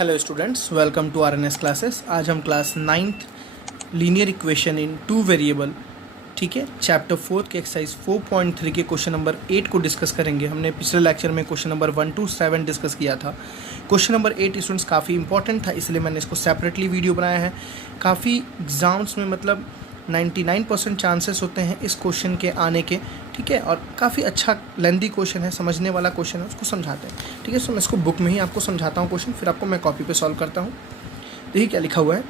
Hello students, welcome to RNS classes. आज हम class 9th linear equation in two variable, ठीक है, chapter 4 के एक्सरसाइज 4.3 के क्वेश्चन नंबर 8 को डिस्कस करेंगे। हमने पिछले लेक्चर में क्वेश्चन नंबर 1 to 7 डिस्कस किया था। क्वेश्चन नंबर 8 स्टूडेंट्स काफ़ी इंपॉर्टेंट था, इसलिए मैंने इसको सेपरेटली वीडियो बनाया है। काफ़ी एग्ज़ाम्स में मतलब 99% चांसेस होते हैं इस क्वेश्चन के आने के, ठीक है, और काफ़ी अच्छा लेंदी क्वेश्चन है, समझने वाला क्वेश्चन है, उसको समझाते हैं, ठीक है। सो मैं इसको बुक में ही आपको समझाता हूँ क्वेश्चन, फिर आपको मैं कॉपी पे सॉल्व करता हूँ। देखिए क्या लिखा हुआ है।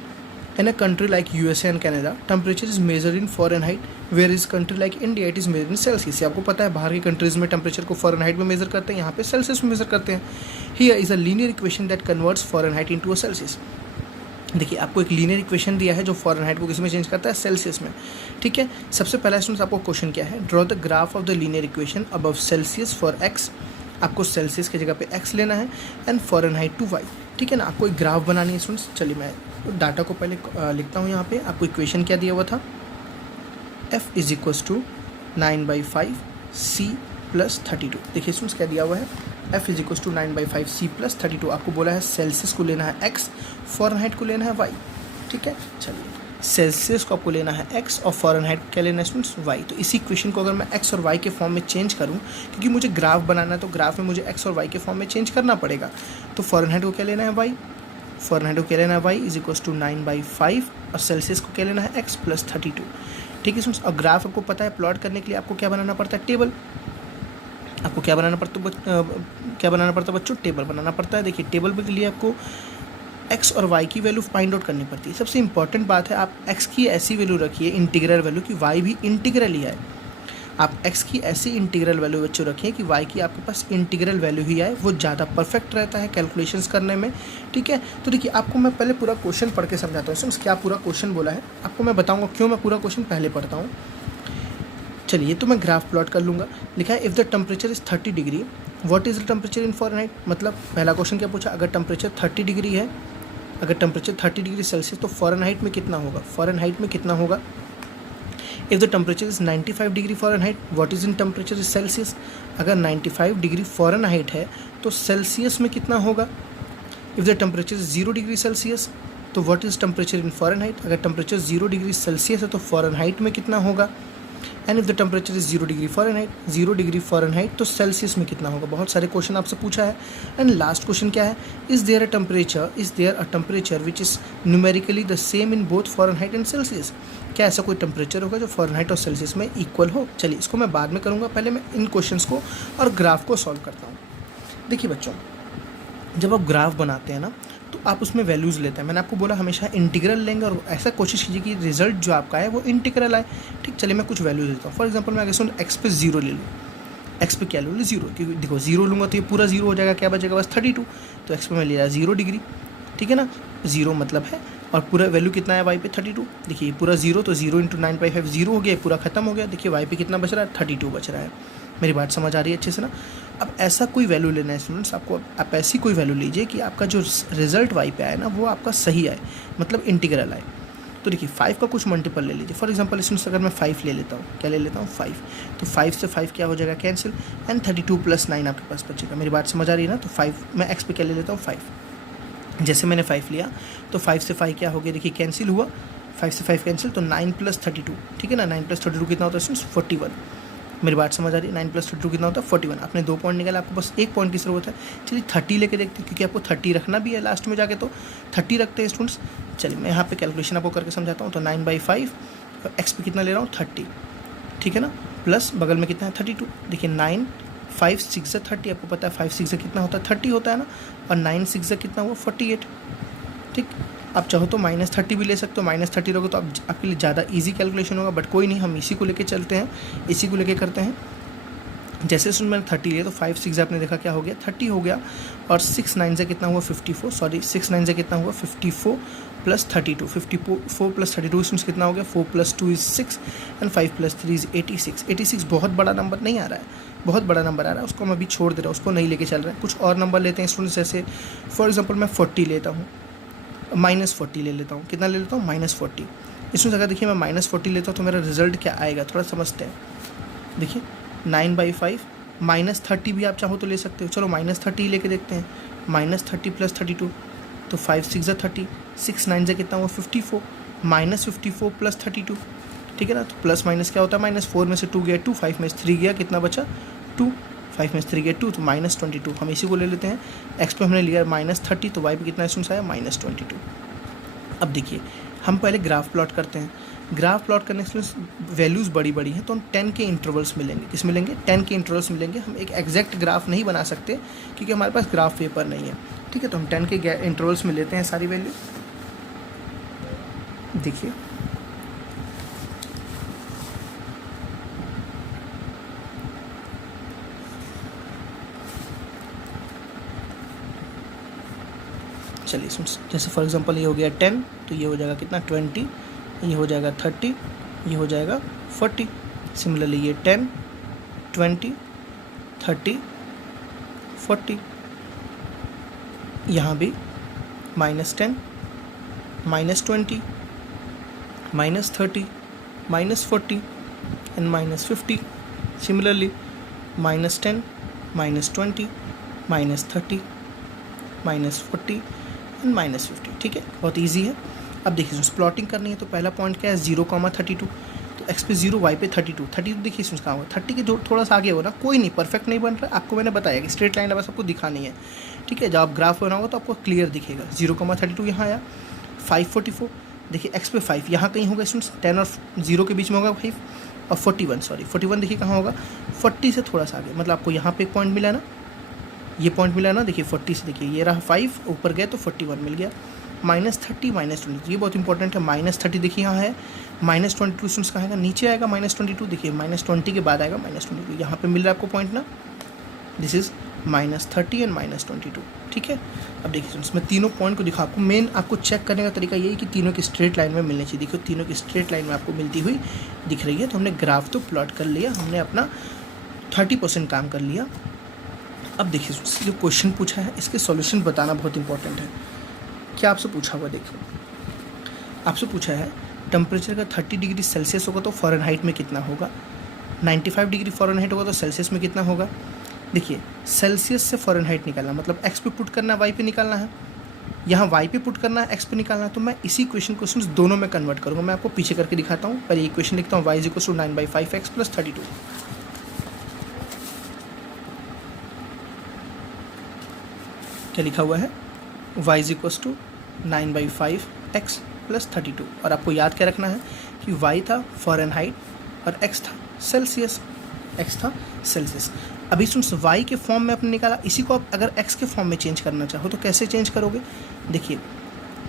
In a country like USA and Canada temperature is measure in Fahrenheit, where is country like India it is measure in Celsius. आपको पता है बाहर की कंट्रीज़ में टेम्परेचर को फॉरेनहाइट में मेजर करते हैं, यहाँ पे सेल्सियस में मेजर करते हैं। Here is a linear equation that converts Fahrenheit into a Celsius. देखिए आपको एक लीनियर इक्वेशन दिया है जो फॉरेनहाइट को किसी में चेंज करता है, सेल्सियस में, ठीक है। सबसे पहला स्टूडेंट्स आपको क्वेश्चन क्या है, draw the graph of the linear equation above Celsius for x. आपको सेल्सियस की जगह पे एक्स लेना है एंड फॉरेनहाइट टू वाई, ठीक है ना। आपको एक ग्राफ बनानी है स्टूडेंट्स। चलिए मैं डाटा को पहले लिखता हूँ यहाँ पे। आपको इक्वेशन क्या दिया हुआ था, f is equals to 9/5 c plus 32। देखिए स्टूडेंट्स क्या दिया हुआ है, f is equals to 9/5 c plus 32। आपको बोला है सेल्सियस को लेना है x, फॉरेनहाइट को लेना है y, ठीक है। चलिए सेल्सियस को आपको लेना है x और फॉरेनहाइट को क्या लेना है स्टूडेंट्स y। तो इसी इक्वेशन को अगर मैं x और y के फॉर्म में चेंज करूँ, क्योंकि मुझे ग्राफ बनाना है तो ग्राफ में मुझे x और y के फॉर्म में चेंज करना पड़ेगा। तो फॉरेनहाइट को क्या लेना है y, फॉरेनहाइट को क्या लेना है y इज इक्वल्स टू 9/5 और सेल्सियस को क्या लेना है x प्लस 32, ठीक है स्टूडेंट्स। और ग्राफ आपको पता है प्लॉट करने के लिए आपको क्या बनाना पड़ता है, टेबल। आपको क्या बनाना पड़ता है बच्चों, टेबल बनाना पड़ता है। देखिए टेबल के लिए आपको x और y की वैल्यू फाइंड आउट करनी पड़ती है। सबसे इंपॉर्टेंट बात है, आप x की ऐसी वैल्यू रखिए इंटीग्रल वैल्यू कि y भी इंटीग्रल ही आए। आप x की ऐसी इंटीग्रल वैल्यू बच्चों रखिए कि y की आपके पास इंटीग्रल वैल्यू ही आए, वो ज़्यादा परफेक्ट रहता है कैलकुलेशंस करने में, ठीक है। तो देखिए आपको मैं पहले पूरा क्वेश्चन पढ़ के समझाता हूँ। क्या पूरा क्वेश्चन बोला है आपको मैं बताऊँगा, क्यों मैं पूरा क्वेश्चन पहले पढ़ता हूँ। चलिए तो मैं ग्राफ प्लॉट कर लूँगा। लिखा है if the temperature is 30 degree what is the temperature in Fahrenheit. मतलब पहला क्वेश्चन क्या पूछा, अगर टेम्परेचर 30 डिग्री है, अगर टेम्परेचर 30 डिग्री सेल्सियस तो फॉरेनहाइट में कितना होगा, फॉरेनहाइट में कितना होगा। If the temperature is 95 degree Fahrenheit what is in temperature is Celsius. अगर 95 डिग्री फॉरेनहाइट है तो सेल्सियस में कितना होगा। If the temperature is 0 degree Celsius तो what is temperature in Fahrenheit. अगर टेम्परेचर 0 डिग्री सेल्सियस है तो फॉरेनहाइट में कितना होगा। And if the temperature is 0 degree Fahrenheit, 0 degree Fahrenheit तो सेल्सियस में कितना होगा। बहुत सारे क्वेश्चन आपसे पूछा है। एंड लास्ट क्वेश्चन क्या है, is there a temperature which is numerically the same in both Fahrenheit and Celsius. क्या ऐसा कोई टेम्परेचर होगा जो फॉरेनहाइट और सेल्सियस में इक्वल हो। चलिए इसको मैं बाद में करूँगा, पहले मैं इन क्वेश्चंस को और ग्राफ को सॉल्व करता हूँ। देखिए बच्चों, जब आप ग्राफ बनाते हैं ना तो आप उसमें वैल्यूज़ लेते हैं। मैंने आपको बोला हमेशा इंटीग्रल लेंगे और ऐसा कोशिश कीजिए कि रिजल्ट जो आपका है वो इंटीग्रल आए, ठीक। चलिए मैं कुछ वैल्यूज लेता हूँ। फॉर एग्जांपल मैं अगर एक्स पे 0 ले लूँ, एक्स पे क्या ले लूँ 0, क्योंकि देखो 0 लूँगा तो ये पूरा 0 हो जाएगा, क्या बचेगा बस 32। तो एक्स पे मैं ले रहा 0 डिग्री, ठीक है ना, 0 मतलब है, और पूरा वैल्यू कितना है वाई पे 32। देखिए पूरा 0 तो 0 × 9/5 0 हो गया, पूरा खत्म हो गया। देखिए वाई पे कितना बच रहा है, 32 बच रहा है। मेरी बात समझ आ रही है अच्छे से ना। अब ऐसा कोई वैल्यू लेना है स्टूडेंट्स आपको, आप ऐसी कोई वैल्यू लीजिए कि आपका जो रिजल्ट वाई पे आए ना वो आपका सही आए, मतलब इंटीग्रल आए। तो देखिए 5 का कुछ मल्टीपल ले लीजिए। फॉर एग्जांपल स्टूडेंट्स अगर मैं 5 ले लेता हूँ, क्या ले लेता हूँ 5, तो 5 से 5 क्या हो जाएगा कैंसिल, एंड 32 + 9 आपके पास बचेगा। मेरी बात समझ आ रही है ना। तो 5 मैं एक्स पे क्या ले लेता हूँ 5। जैसे मैंने 5 लिया तो 5 से 5 क्या हो गया, देखिए कैंसिल हुआ, 5 से 5 कैंसिल, तो 9 + 32, ठीक है ना। 9 + 32 कितना होता है स्टूडेंट्स 41। मेरी बात समझ आ रही है। 9 + 32 कितना होता है 41। आपने 2 पॉइंट निकाला, आपको बस 1 पॉइंट की ज़रूरत है। चलिए 30 लेके देखते हैं, क्योंकि आपको 30 रखना भी है लास्ट में जाके, तो 30 रखते हैं स्टूडेंट्स। चलिए मैं यहाँ पे कैलकुलेशन आपको करके समझाता हूँ। तो 9/5 और एक्स पे कितना ले रहा हूँ 30, ठीक है ना, प्लस बगल में कितना है 32। देखिए 9 5 6 30, आपको पता है 5 6 कितना होता है 30 होता है ना, और 9 6 कितना हुआ 48, ठीक। आप चाहो तो -30 भी ले सकते हो, -30 रहोगे तो आपके लिए ज़्यादा इजी कैलकुलेशन होगा, बट कोई नहीं, हम इसी को लेके चलते हैं, इसी को लेके करते हैं। जैसे सुन मैंने 30 लिया तो 5 6 आपने देखा क्या हो गया 30 हो गया, और 6 9 से कितना हुआ 54, सॉरी 6 9 से कितना हुआ 54 + 32, 54 + 32 कितना हो गया 4 + 2 = 6 एंड 5 + 3 = 86। 86 बहुत बड़ा नंबर नहीं आ रहा है, बहुत बड़ा नंबर आ रहा है, उसको मैं अभी छोड़ दे रहा हूँ, उसको नहीं लेके चल रहे हैं। कुछ और नंबर लेते हैं स्टूडेंट्स, जैसे फॉर एग्जाम्पल मैं 40 लेता हूँ, -40 ले लेता हूँ। कितना ले लेता हूँ -40। इसमें अगर देखिए मैं -40 लेता हूँ तो मेरा रिजल्ट क्या आएगा, थोड़ा समझते हैं। देखिए 9/5 -30 भी आप चाहो तो ले सकते हो। चलो -30 ही लेके देखते हैं, -30 + 32 तो 5 6 ज़ा 30, 6 9 ज़ा कितना हुआ 54, माइनस 54 प्लस 32, ठीक है ना। तो प्लस माइनस क्या होता है माइनस, 4 में से 2 गया 2, 5 में से 3 गया कितना बचा 2, 5 में से 3 गया 2, तो माइनस 22। हम इसी को ले लेते हैं, एक्स पे हमने लिया माइनस 30, तो वाई पे कितना स्टूडेंट्स आया माइनस 22। अब देखिए हम पहले ग्राफ प्लॉट करते हैं। ग्राफ प्लॉट करने से वैल्यूज़ बड़ी बड़ी हैं तो हम 10 के इंटरवल्स मिलेंगे। किस मिलेंगे 10 के इंटरवल्स मिलेंगे। हम एक एग्जैक्ट ग्राफ नहीं बना सकते क्योंकि हमारे पास ग्राफ पेपर नहीं है, ठीक है। तो हम 10 के इंटरवल्स में लेते हैं सारी वैल्यू। देखिए चलिए जैसे फॉर एग्जांपल ये हो गया 10, तो ये हो जाएगा कितना 20, ये हो जाएगा 30, ये हो जाएगा 40। सिमिलरली ये 10 20 30 40, यहाँ भी -10 -20 -30 -40 एंड -50। सिमिलरली -10 -20 -30 -40 एंड -50, ठीक है। बहुत इजी है। अब देखिए प्लॉटिंग करनी है तो पहला पॉइंट क्या है 0,32, तो x पे 0 y पे 32 देखिए इसमें कहाँ हुआ 30 के जो थोड़ा सा आगे हो ना, कोई नहीं परफेक्ट नहीं बन रहा, आपको मैंने बताया कि स्ट्रेट लाइन बस आपको दिखानी है, ठीक है। जब आप ग्राफ बनाओगे तो आपको क्लियर दिखेगा। 0,32 यहाँ आया, 544 देखिए x पे 5 यहाँ कहीं होगा स्टूडेंट्स, 10 और 0 के बीच में होगा 5, और 41 देखिए कहाँ होगा 40 से थोड़ा सा आगे, मतलब आपको यहाँ पे एक पॉइंट मिला ना, ये पॉइंट मिला ना, देखिए 40 से देखिए ये रहा 5, ऊपर गए तो 41 मिल गया। -30 -20 ये बहुत इंपॉर्टेंट है। -30 देखिए यहाँ है, -22 स्टूडेंट्स कहाँ आएगा नीचे आएगा -22, देखिए -20 के बाद आएगा -22, यहाँ पे मिल रहा है आपको पॉइंट ना, दिस इज -30 एंड -22, ठीक है। अब देखिए स्टूडेंट्स मैं तीनों पॉइंट को दिखा, आपको मेन आपको चेक करने का तरीका यही कि तीनों की स्ट्रेट लाइन में मिलनी चाहिए। देखो तीनों की स्ट्रेट लाइन में आपको मिलती हुई दिख रही है, तो हमने ग्राफ तो प्लॉट कर लिया, हमने अपना 30% काम कर लिया। अब देखिए जो क्वेश्चन पूछा है इसके सॉल्यूशन बताना बहुत इंपॉर्टेंट है। क्या आपसे पूछा हुआ देखिए, आपसे पूछा है टेम्परेचर का 30 डिग्री सेल्सियस होगा तो फ़ारेनहाइट में कितना होगा, 95 डिग्री फ़ारेनहाइट होगा तो सेल्सियस में कितना होगा। देखिए सेल्सियस से फ़ारेनहाइट निकालना मतलब एक्स पे पुट करना है, वाई पे निकालना है, यहाँ वाई पे पुट करना है, एक्स पे निकालना है। तो मैं इसी क्वेश्चन दोनों में कन्वर्ट करूँगा। मैं आपको पीछे करके दिखाता हूँ। पहले इक्वेशन लिखता हूँ, y = 9/5x + 32। क्या लिखा हुआ है, y = 9/5x + 32। और आपको याद क्या रखना है कि y था फ़ारेनहाइट और x था सेल्सियस, अभी सुन y के फॉर्म में आपने निकाला, इसी को आप अगर x के फॉर्म में चेंज करना चाहो तो कैसे चेंज करोगे। देखिए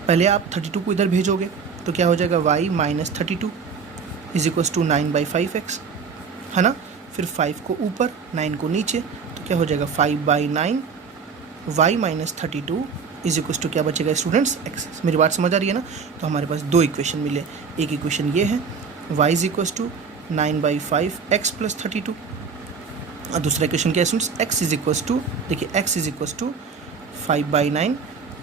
पहले आप 32 को इधर भेजोगे तो क्या हो जाएगा y - 32 = 9/5x, है ना। फिर 5 को ऊपर 9 को नीचे, तो क्या हो जाएगा 5/9 y - 32 = क्या बचेगा स्टूडेंट्स x। मेरी बात समझ आ रही है ना। तो हमारे पास दो इक्वेशन मिले, एक इक्वेशन ये है y = 9/5x + 32 और दूसरा इक्वेशन क्या है स्टूडेंट्स x देखिए x = 5/9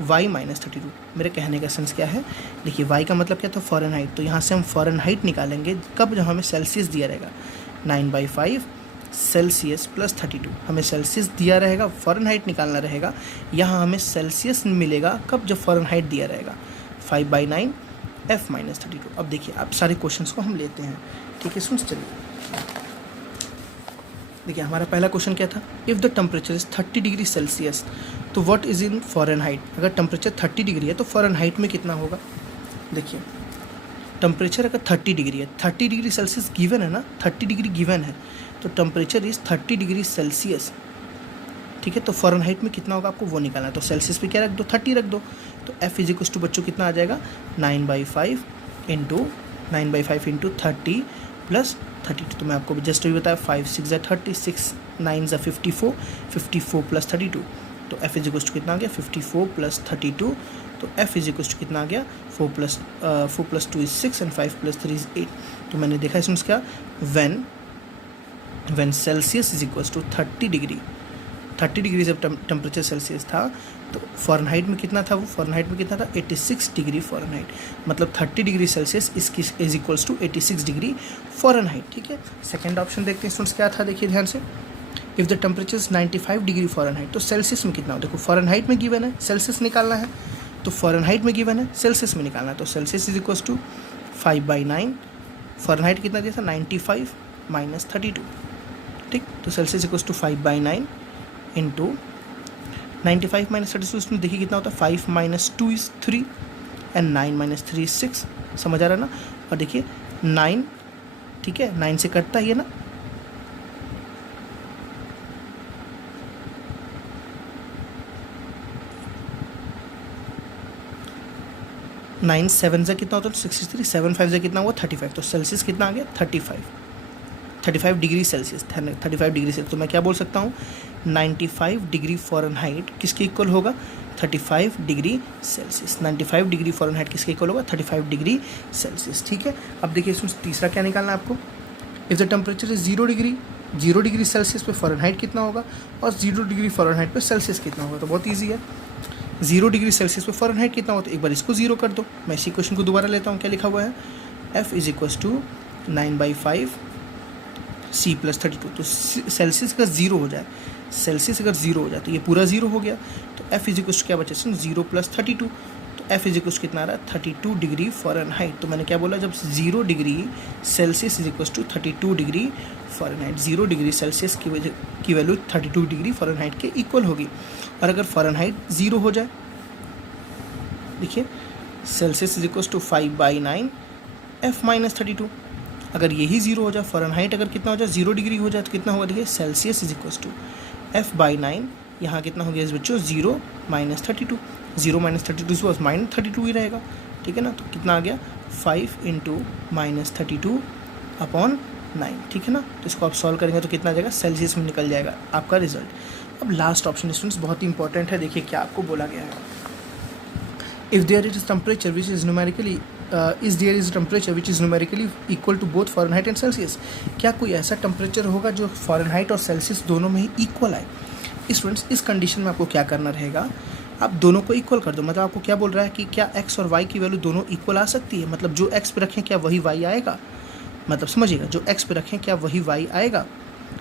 y - 32। मेरे कहने का सेंस क्या है, देखिए y का मतलब क्या था फ़ारेनहाइट, तो यहाँ से हम फ़ारेनहाइट निकालेंगे कब, जब हमें सेल्सियस दिया रहेगा। 9/5 सेल्सियस + 32 हमें सेल्सियस दिया रहेगा, फ़ारेनहाइट निकालना रहेगा। यहाँ हमें सेल्सियस मिलेगा कब, जब फ़ारेनहाइट दिया रहेगा। 5/9 f - 32। अब देखिए अब सारे क्वेश्चंस को हम लेते हैं, ठीक है स्टूडेंट्स। चलिए देखिए हमारा पहला क्वेश्चन क्या था, if the temperature is 30 degree Celsius तो व्हाट इज़ इन फ़ारेनहाइट। अगर टेम्परेचर 30 डिग्री है तो फ़ारेनहाइट में कितना होगा। देखिए टेम्परेचर अगर 30 डिग्री है, 30 डिग्री सेल्सियस गिवन है ना, 30 डिग्री गिवन है, तो टेम्परेचर इज़ 30 डिग्री सेल्सियस, ठीक है। तो फ़ारेनहाइट में कितना होगा आपको वो निकालना है, तो सेल्सियस पे क्या रख दो 30 रख दो। तो f = बच्चों कितना आ जाएगा 9/5 × 30 + 32। तो मैं आपको जस्ट अभी बताया 5 6 = 30, 6 9 = 54, 54 + 32। तो f = कितना आ गया 54 + 32। तो f = कितना आ गया 4 + 2 = 6 एंड 5 + 3 = 8। तो मैंने देखा इसमें क्या, when सेल्सियस = 30 डिग्री, 30 डिग्री जब टेम्परेचर सेल्सियस था तो फ़ारेनहाइट में कितना था, वो फ़ारेनहाइट में कितना था 86 डिग्री फ़ारेनहाइट, मतलब 30 डिग्री सेल्सियस इसकी = 86 डिग्री फ़ारेनहाइट, ठीक है। सेकंड ऑप्शन देखते हैं स्टूडेंट्स क्या था, देखिए ध्यान से, if the temperature is 95 degree Fahrenheit तो सेल्सियस में कितना हो। देखो फ़ारेनहाइट में गिवन है, सेल्सियस निकालना है, तो फ़ारेनहाइट में गिवन है, सेल्सियस में निकालना है, तो Celsius is equal to 5/9, Fahrenheit कितना दिया था 95 माइनस 32, ठीक। तो Celsius equal to 5/9 into 95 minus 32, उसमें देखिए कितना होता है 5 minus 2 is 3 and 9 minus 3 is 6, समझ आ रहा है ना। और देखिए 9, ठीक है, 9 से कटता ही है ना, 9 7 से कितना होता है 63, 7 5 से कितना हुआ 35, तो सेल्सियस कितना आ गया 35 डिग्री सेल्सियस, 35 डिग्री सेल्सियस। तो मैं क्या बोल सकता हूँ 95 डिग्री फ़ारेनहाइट किसके इक्वल होगा 35 डिग्री सेल्सियस। 95 डिग्री फ़ारेनहाइट किसके इक्वल होगा 35 डिग्री सेल्सियस, ठीक है। अब देखिए इसमें तीसरा क्या निकालना है आपको, if the temperature is 0 degree Celsius पे फ़ारेनहाइट कितना होगा और 0 डिग्री फ़ारेनहाइट पे सेल्सियस कितना होगा। तो बहुत ईजी है, 0 डिग्री सेल्सियस पे फ़ारेनहाइट कितना होता है, एक बार इसको 0 कर दो। मैं इसी क्वेश्चन को दोबारा लेता हूँ, क्या लिखा हुआ है F is equal to 9/5 C + 32, तो सेल्सियस अगर 0 हो जाए, सेल्सियस अगर 0 हो जाए तो ये पूरा 0 हो गया, तो F इज इक्वल टू क्या बचा 0 + 32, तो F इज इक्वल टू कितना आ रहा है 32 डिग्री फ़ारेनहाइट। तो मैंने क्या बोला, जब 0 degree Celsius is equal to 32 degree Fahrenheit, 0 degree Celsius की वैल्यू 32 डिग्री फ़ारेनहाइट के इक्वल होगी। और अगर फ़ारेनहाइट 0 हो जाए, देखिए Celsius is equal to 5/9 F minus 32, अगर यही 0 हो जाए, फ़ारेनहाइट अगर कितना हो जाए 0 डिग्री हो जाए तो कितना होगा, देखिए Celsius is equal to F/9, यहाँ कितना हो गया इस बच्चों 0 माइनस 32, 0 माइनस 32 बस माइनस 32 ही रहेगा, ठीक है ना। तो कितना आ गया 5 × -32/9, ठीक है ना। तो इसको आप सॉल्व करेंगे तो कितना आ जाएगा, सेल्सियस में निकल जाएगा आपका रिजल्ट। अब लास्ट ऑप्शन स्टूडेंट्स बहुत ही इंपॉर्टेंट है, देखिए क्या आपको बोला गया है, if there is temperature which is numerically equal to both Fahrenheit and Celsius, क्या कोई ऐसा टेम्परेचर होगा जो फ़ारेनहाइट और सेल्सियस दोनों में ही इक्वल आए। स्टूडेंट्स इस कंडीशन में आपको क्या करना रहेगा, आप दोनों को इक्वल कर दो। मतलब आपको क्या बोल रहा है कि क्या x और y की वैल्यू दोनों इक्वल आ सकती है, मतलब जो x पे रखें क्या वही y आएगा, मतलब समझिएगा जो x पे रखें क्या वही y आएगा,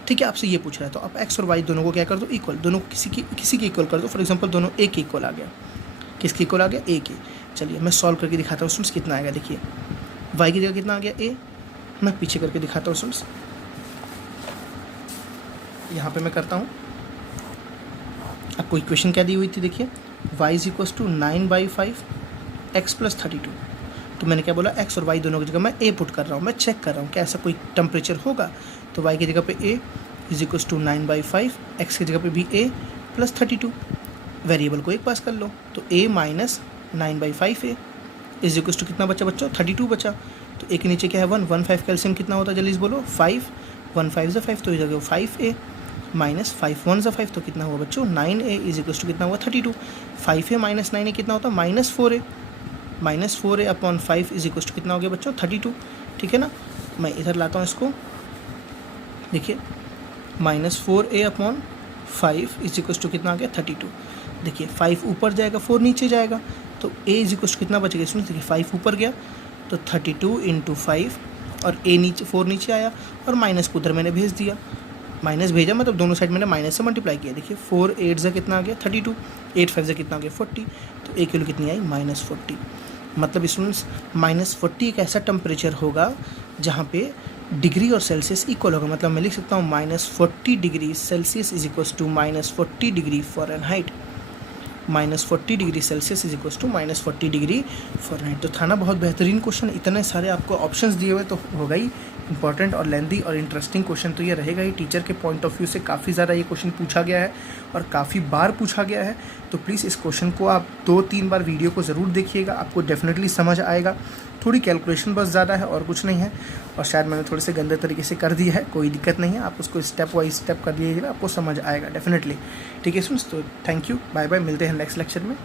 ठीक है, आपसे ये पूछ रहा है। तो आप x और y दोनों को क्या कर दो इक्वल, दोनों को किसी की इक्वल कर दो। फॉर एग्जाम्पल दोनों a के इक्वल आ गया, किसके इक्वल आ गया a के। चलिए मैं सॉल्व करके दिखाता हूँ स्टूडेंट्स कितना आएगा, देखिए y की जगह कितना आ गया a, मैं पीछे करके दिखाता हूँ स्टूडेंट्स, यहाँ पे मैं करता हूँ। आपको इक्वेशन क्या दी हुई थी, देखिए y is equal to 9/5 x + 32, तो मैंने क्या बोला x और y दोनों की जगह मैं a पुट कर रहा हूँ, मैं चेक कर रहा हूँ क्या ऐसा कोई टेम्परेचर होगा। तो y की जगह पे a is equal to 9/5, x की जगह पे भी a + 32, वेरिएबल को एक पास कर लो, तो a minus 9/5 a is equal to कितना बचा बच्चों 32 बचा। तो एक नीचे क्या है 1 1 5 कैल्शियम कितना होता है जल्दी से बोलो 5, 1 5 = 5, तो इस जगह 5a माइनस 5 1 = 5, तो कितना हुआ बच्चों 9a इज इक्वल टू कितना हुआ 32। 5a माइनस 9a कितना होता है -4a, -4a upon 5 is equal to कितना हो गया बच्चों 32, ठीक है ना। मैं इधर लाता हूँ इसको, देखिए -4a upon 5 is equal to कितना आ गया 32। देखिए 5 ऊपर जाएगा 4 नीचे जाएगा, तो a इज इक्वल टू कितना बचेगा इसमें, देखिए 5 ऊपर गया तो 32 × 5 और a नीचे 4 नीचे आया और माइनस को उधर मैंने भेज दिया, माइनस भेजा मतलब दोनों साइड मैंने माइनस से मल्टीप्लाई किया। देखिए 4 8 से कितना आ गया 32, 8 5 से कितना आ गया 40, तो a की वैल्यू कितनी आई -40। मतलब स्टूडेंट्स -40 एक ऐसा टेम्परेचर होगा जहाँ पे डिग्री और सेल्सियस इक्वल होगा। मतलब मैं लिख सकता हूँ -40 degree Celsius is equal to -40 degree Fahrenheit, -40 degree Celsius is equal to -40 degree Fahrenheit. तो था ना बहुत बेहतरीन क्वेश्चन, इतने सारे आपको ऑप्शंस दिए हुए तो होगा ही इंपॉर्टेंट और लेंदी और इंटरेस्टिंग क्वेश्चन तो ये रहेगा ही। टीचर के पॉइंट ऑफ व्यू से काफ़ी ज़्यादा ये क्वेश्चन पूछा गया है और काफ़ी बार पूछा गया है, तो प्लीज़ इस क्वेश्चन को आप 2-3 बार वीडियो को ज़रूर देखिएगा, आपको डेफिनेटली समझ आएगा। थोड़ी कैलकुलेशन बस ज़्यादा है और कुछ नहीं है, और शायद मैंने थोड़े से गंदे तरीके से कर दिया है, कोई दिक्कत नहीं है, आप उसको स्टेप वाइज स्टेप कर दिएगा, आपको समझ आएगा डेफिनेटली। ठीक है स्टूडेंट्स, तो थैंक यू, बाय बाय, मिलते हैं नेक्स्ट लेक्चर में।